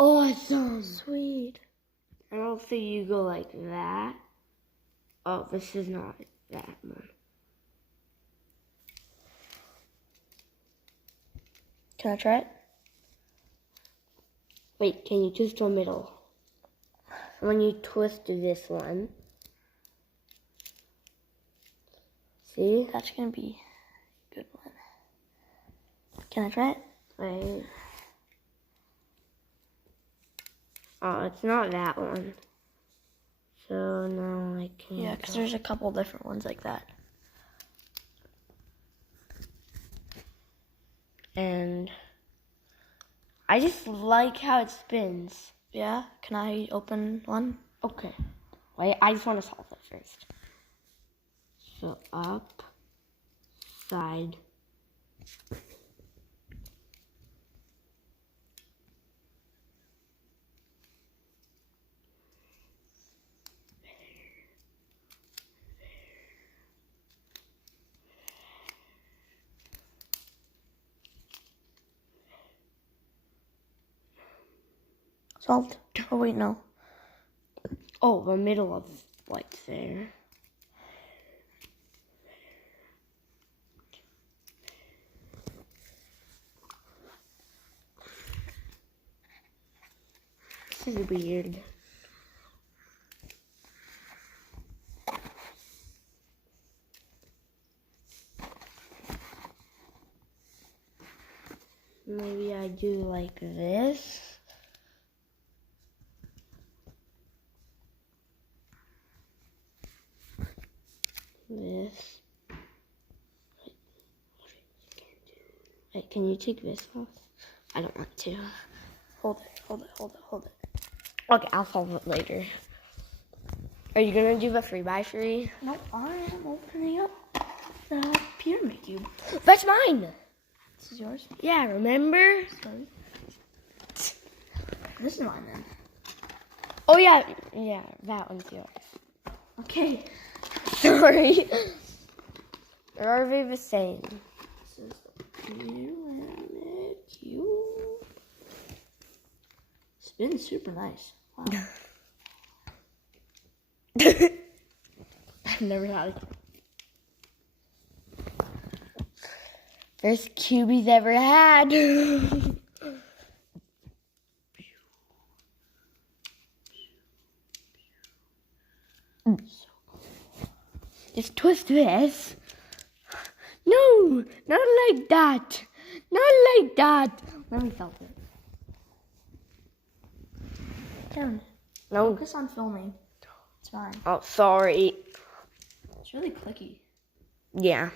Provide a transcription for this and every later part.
Awesome. Sweet. And also you go like that. Oh, this is not that one. Can I try it? Wait, can you twist the middle? When you twist this one. See? That's gonna be a good one. Can I try it? Wait. Oh, it's not that one. So no, I can't. Yeah, because there's a couple different ones like that. And I just like how it spins. Yeah? Can I open one? Okay. Wait, I just want to solve it first. So up, side. Solved. Oh, wait, no. Oh, the middle of what's there. This is weird. Maybe I do like this. This. Wait, can you take this off? I don't want to. Hold it, hold it, hold it, hold it. Okay, I'll solve it later. Are you gonna do the 3x3? No, I am opening up the pyramid cube. That's mine! This is yours? Yeah, remember? Sorry. This is mine then. Oh yeah, that one's yours. Okay. Sorry. Or are they the same? This is the pyramid cube. Spins super nice. Wow. I've never had a first cube he's ever had. Just twist this. No, not like that. Not like that. Let me solve it. Karen, No. focus on filming. It's fine. Oh, sorry. It's really clicky. Yeah.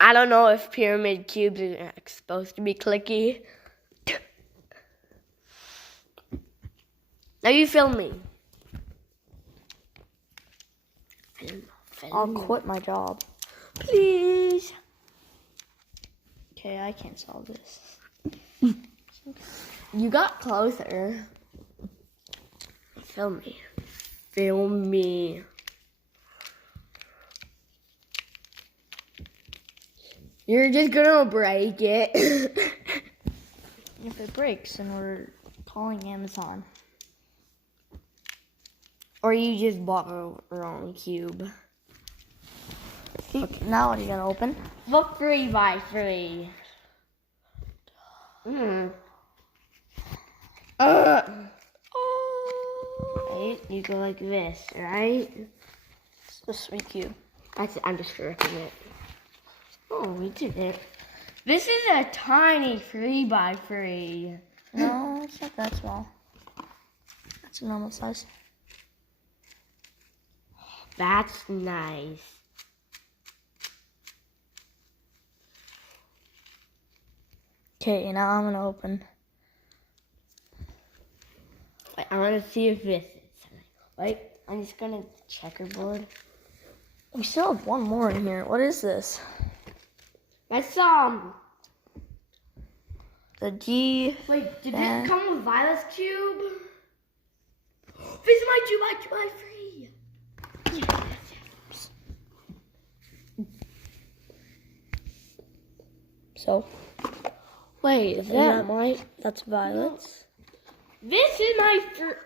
I don't know if pyramid cubes are supposed to be clicky. Now you film me. I'll quit my job. Please. Okay, I can't solve this. You got closer. Film me. Film me. You're just gonna break it. If it breaks, then we're calling Amazon. Or you just bought the wrong cube. Okay, now what are you gonna open? Book 3x3. Right, you go like this, right? It's the sweet cube. I'm just ripping it. Oh, we did it. This is a tiny 3x3. No, it's not that small. That's a normal size. That's nice. Okay, now I'm gonna open. Wait, I want to see if this is. Wait, I'm just gonna checkerboard. We still have one more in here. What is this? That's The G. Wait, did Yeah. it come with Violet's cube? This is my 2x3. So, wait, Is that my? That's Violet's. This is my first.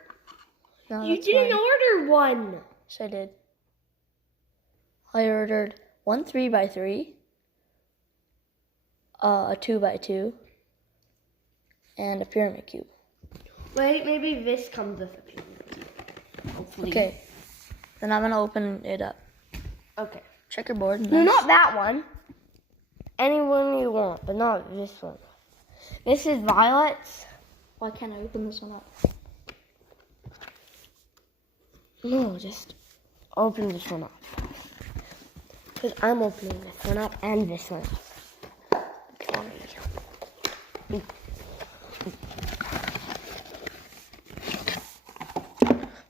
No, You that's didn't mine. order one. Yes, I did. I ordered one 3x3, a 2x2, and a pyramid cube. Wait, maybe this comes with a pyramid cube. Hopefully. Okay, then I'm gonna open it up. Okay. Checkerboard. No, Nice. not that one. Any one you want, but not this one. This is Violet's. Why can't I open this one up? No, just open this one up. Because I'm opening this one up and this one up.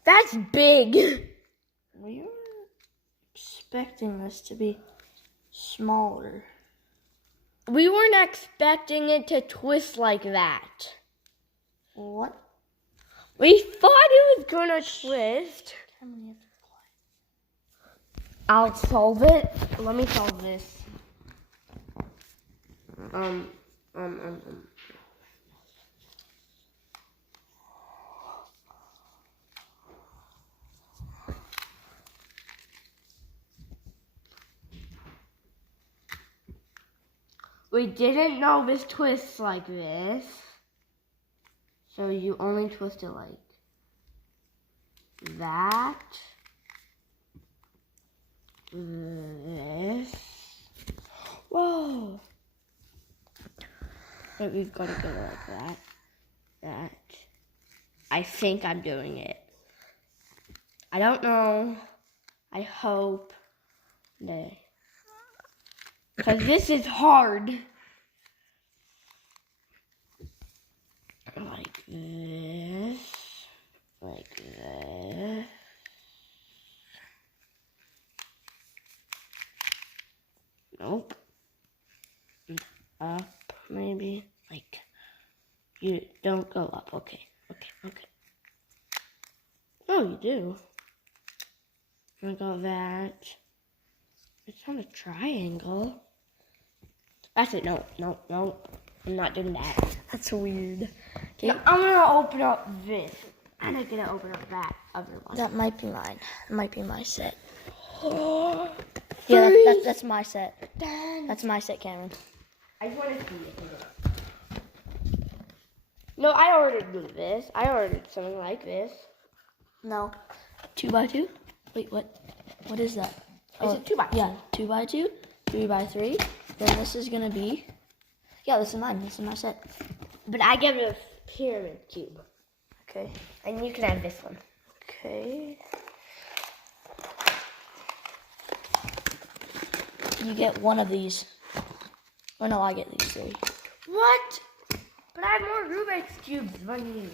That's big. We were expecting this to be smaller. We weren't expecting it to twist like that. What? We thought it was gonna twist. I'll solve it. Let me solve this. We didn't know this twists like this. So you only twist it like that. This. Whoa. But we've got to go like that. That. I think I'm doing it. I don't know. I hope that. Because this is hard. Like this. Like this. Nope. Up, maybe. Like, you don't go up. Okay. Oh, you do. I got that. It's on a triangle. That's it. No. I'm not doing that. That's weird. Okay. No, I'm gonna open up this. And I'm gonna open up that other one. That might be mine. It might be my set. Yeah, Yeah, that's my set. Dang. That's my set, Cameron. I just want to see it. No, I ordered this. I ordered something like this. No. 2x2? Wait, what? What is that? It's a 2x2. Yeah, 2x2, 3x3. Then this is gonna be. Yeah, this is mine. This is my set. But I get a pyramid cube. Okay. And you can have this one. Okay. You get one of these. Or no, I get these 3. What? But I have more Rubik's cubes than you.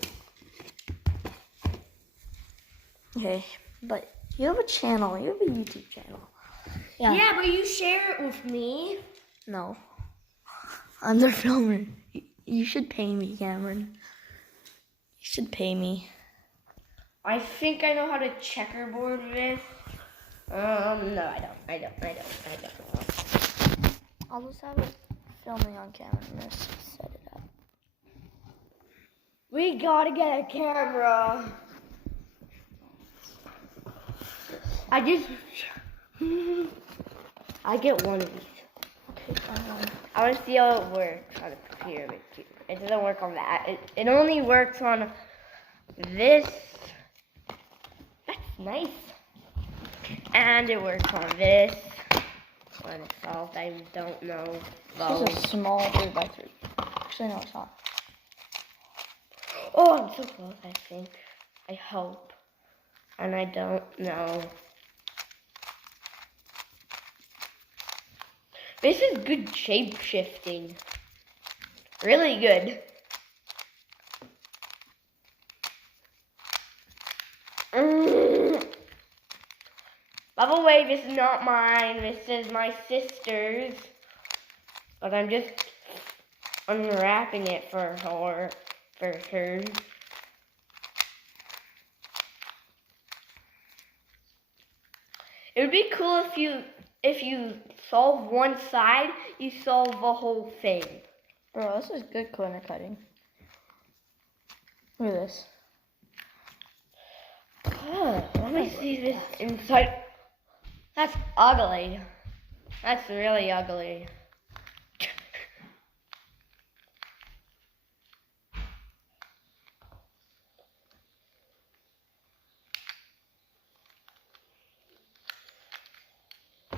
Okay, but you have a channel. You have a YouTube channel. Yeah. Yeah, but you share it with me. No. I'm the filmer. You should pay me, Cameron. You should pay me. I think I know how to checkerboard this. No, I don't. I'll just have it filming on camera and just set it up. We gotta get a camera. I get one of these. Okay, I want to see how it works on a pyramid cube. It doesn't work on that. It only works on this. That's nice. And it works on this. When it's solved, I don't know. This is a small 3x3. Actually, no, it's not. Oh, I'm so close, I think. I hope. And I don't know. This is good shape shifting. Really good. By the way, this is not mine. This is my sister's. But I'm just unwrapping it for her. It would be cool if you solve one side, you solve the whole thing. Bro, this is good corner cutting. Look at this. Oh, let me see this inside. That's ugly. That's really ugly.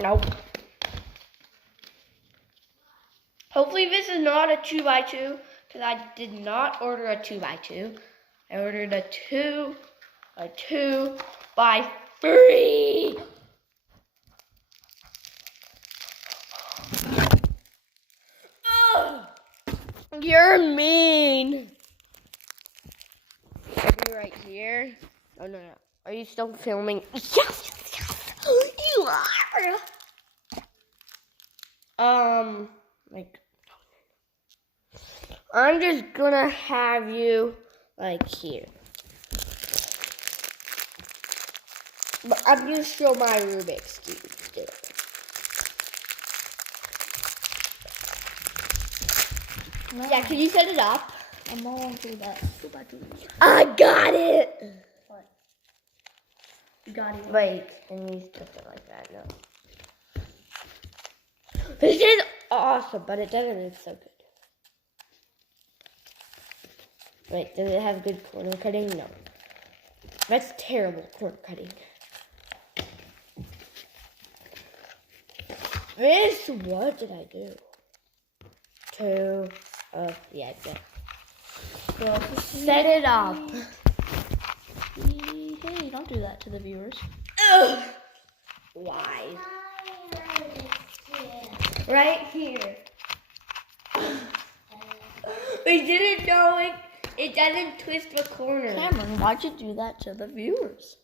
Nope. Hopefully this is not a 2x2, because I did not order a 2x2. I ordered a 2x3. Ugh, you're mean. I'll be right here. Oh no. Are you still filming? Yes. You are. Like, I'm just gonna have you like here. But I'm gonna show my Rubik's Cube. No, Yeah, can you set it up? I'm not going to do that. I got it. What? You got it. Wait, and you still it like that? No. This is awesome, but it doesn't look so good. Wait, does it have good corner cutting? No. That's terrible corner cutting. This, what did I do? Yeah. Bro, Set it up. Hey, don't do that to the viewers. Ugh. Why? Right here. We didn't know it doesn't twist the corner. Cameron, why'd you do that to the viewers?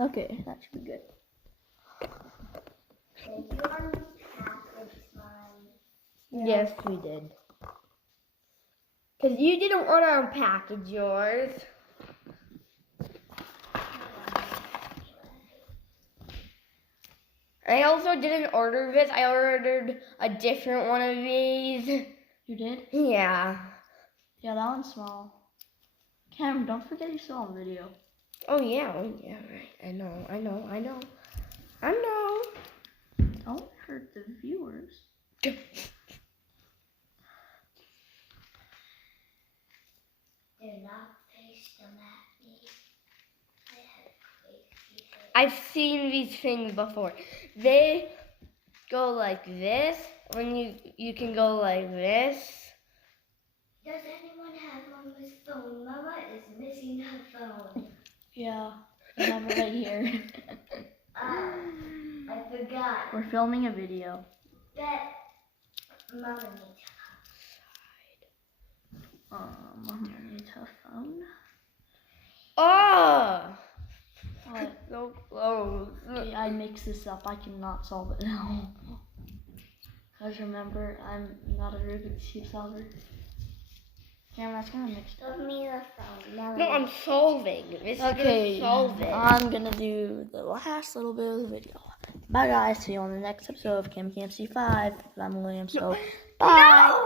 Okay, that should be good. Yes, we did. Because you didn't want to unpackage yours. I also didn't order this. I ordered a different one of these. You did? Yeah. Yeah, that one's small. Cameron, don't forget you're still on video. Oh, yeah, right. I know. Don't hurt the viewers. They're not face them at me. I've seen these things before. They go like this. When you can go like this. Does anyone have Mama's phone? Mama is missing her phone. Yeah, I have it right here. I forgot. We're filming a video. Bet Mama needs Mama needs her phone. Oh! What? So close. Okay, I mixed this up. I cannot solve it now. Because remember, I'm not a Rubik's Cube solver. Cameron, that's kind of mixed up. Give me the phone. No, I'm solving. This is Okay, gonna solve it. I'm gonna do the last little bit of the video. Bye guys, see you on the next episode of Cam C5. I'm William, so bye!